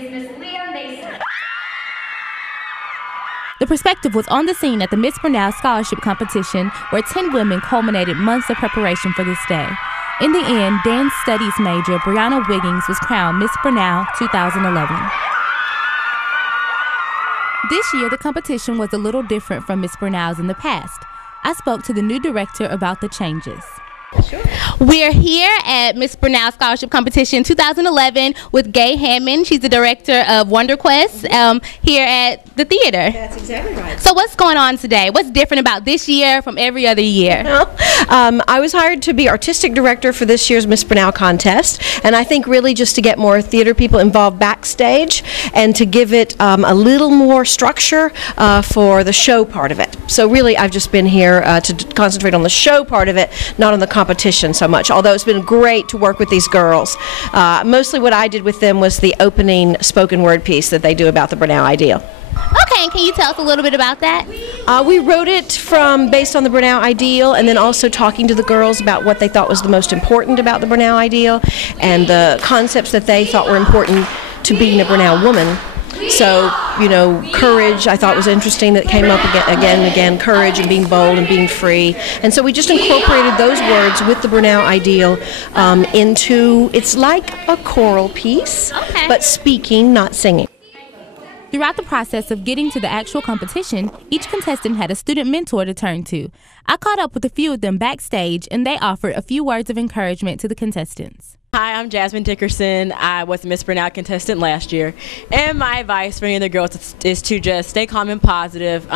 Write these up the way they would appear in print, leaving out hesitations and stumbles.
is Miss Leah Mason. The perspective was on the scene at the Miss Brenau Scholarship Competition, where 10 women culminated months of preparation for this day. In the end, dance studies major Brianna Wiggins was crowned Miss Brenau 2011. This year, the competition was a little different from Miss Brenau's in the past. I spoke to the new director about the changes. Sure. We're here at Miss Brenau Scholarship Competition 2011 with Gay Hammond. She's the director of Wonder Quest here at the theater. That's exactly right. So what's going on today? What's different about this year from every other year? I was hired to be artistic director for this year's Miss Brenau contest, and I think really just to get more theater people involved backstage and to give it a little more structure for the show part of it. So really I've just been here to concentrate on the show part of it, not on the competition so much, although it's been great to work with these girls. Mostly what I did with them was the opening spoken word piece that they do about the Brenau ideal. Okay, and can you tell us a little bit about that? We wrote it based on the Brenau ideal, and then also talking to the girls about what they thought was the most important about the Brenau ideal and the concepts that they thought were important to being a Brenau woman. So, you know, courage I thought was interesting, that came up again and again, courage and being bold and being free. And so we just incorporated those words with the Brenau ideal into, it's like a choral piece, but speaking, not singing. Throughout the process of getting to the actual competition, each contestant had a student mentor to turn to. I caught up with a few of them backstage, and they offered a few words of encouragement to the contestants. Hi, I'm Jasmine Dickerson. I was a Miss Brenau contestant last year. And my advice for any of the girls is to just stay calm and positive.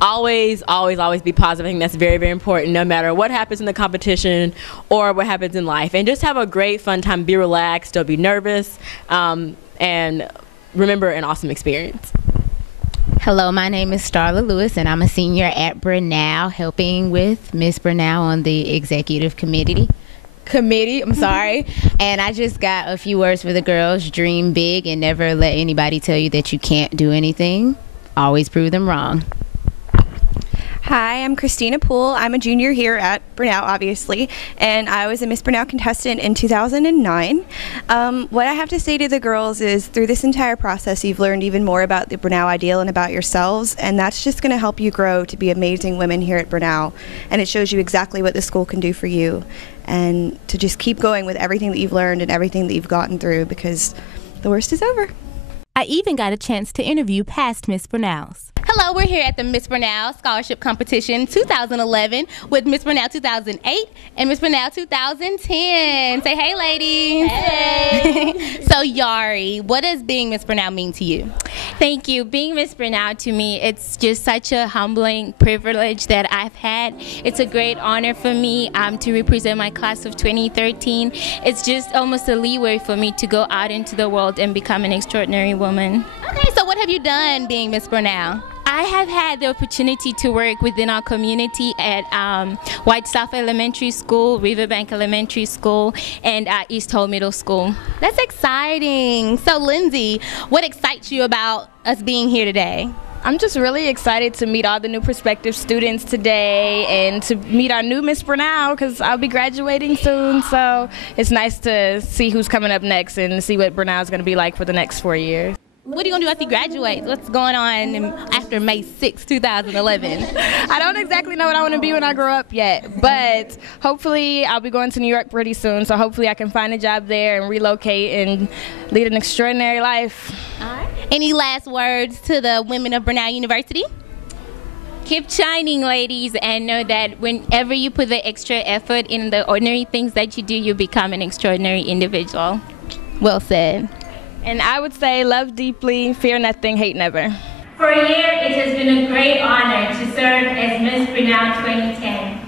Always be positive. I think that's very, very important, no matter what happens in the competition or what happens in life. And just have a great, fun time. Be relaxed. Don't be nervous. And remember an awesome experience. Hello, my name is Starla Lewis, and I'm a senior at Brenau, helping with Miss Brenau on the executive committee. And I just got a few words for the girls. Dream big and never let anybody tell you that you can't do anything. Always prove them wrong. Hi, I'm Christina Poole. I'm a junior here at Brenau, obviously, and I was a Miss Brenau contestant in 2009. What I have to say to the girls is, through this entire process, you've learned even more about the Brenau ideal and about yourselves, and that's just going to help you grow to be amazing women here at Brenau, and it shows you exactly what the school can do for you, and to just keep going with everything that you've learned and everything that you've gotten through, because the worst is over. I even got a chance to interview past Miss Brenau's. Hello, we're here at the Miss Brenau Scholarship Competition 2011 with Miss Brenau 2008 and Miss Brenau 2010. Say hey, ladies. Hey. So Yari, what does being Miss Brenau mean to you? Thank you. Being Miss Brenau, to me, it's just such a humbling privilege that I've had. It's a great honor for me to represent my class of 2013. It's just almost a leeway for me to go out into the world and become an extraordinary woman. Okay, so what have you done being Miss Brenau? I have had the opportunity to work within our community at White South Elementary School, Riverbank Elementary School, and East Hall Middle School. That's exciting. So Lindsay, what excites you about us being here today? I'm just really excited to meet all the new prospective students today and to meet our new Miss Brenau, because I'll be graduating soon, so it's nice to see who's coming up next and see what Brenau is going to be like for the next 4 years. What are you going to do after you graduate? What's going on after May 6, 2011? I don't exactly know what I want to be when I grow up yet, but hopefully I'll be going to New York pretty soon, so hopefully I can find a job there and relocate and lead an extraordinary life. All right. Any last words to the women of Brenau University? Keep shining, ladies, and know that whenever you put the extra effort in the ordinary things that you do, you become an extraordinary individual. Well said. And I would say, love deeply, fear nothing, hate never. For a year, it has been a great honor to serve as Miss Brenau 2010.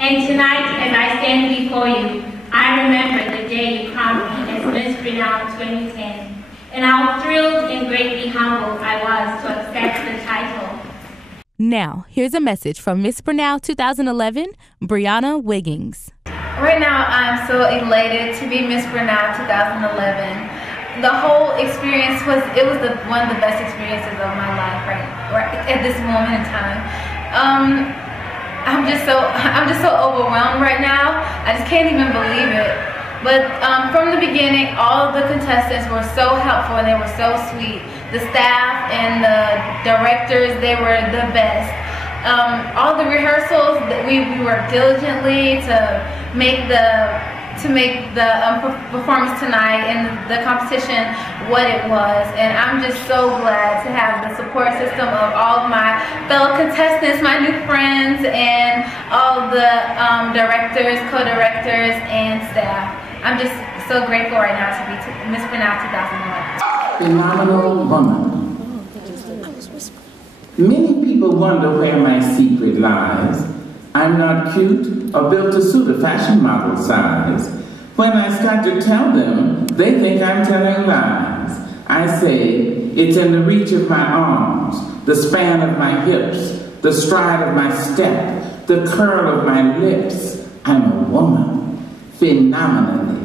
And tonight, as I stand before you, I remember the day you crowned me as Miss Brenau 2010, and how thrilled and greatly humbled I was to accept the title. Now, here's a message from Miss Brenau 2011, Brianna Wiggins. Right now, I'm so elated to be Miss Brenau 2011. The whole experience was one of the best experiences of my life right at this moment in time. I'm just so overwhelmed right now. I just can't even believe it. But from the beginning, all of the contestants were so helpful and they were so sweet. The staff and the directors, they were the best. All the rehearsals, we worked diligently to make the performance tonight and the competition what it was. And I'm just so glad to have the support system of all of my fellow contestants, my new friends, and all the directors, co-directors, and staff. I'm just so grateful right now to be Miss Brenau 2011. Phenomenal woman. Many people wonder where my secret lies. I'm not cute or built to suit a fashion model size. When I start to tell them, they think I'm telling lies. I say, it's in the reach of my arms, the span of my hips, the stride of my step, the curl of my lips. I'm a woman, phenomenally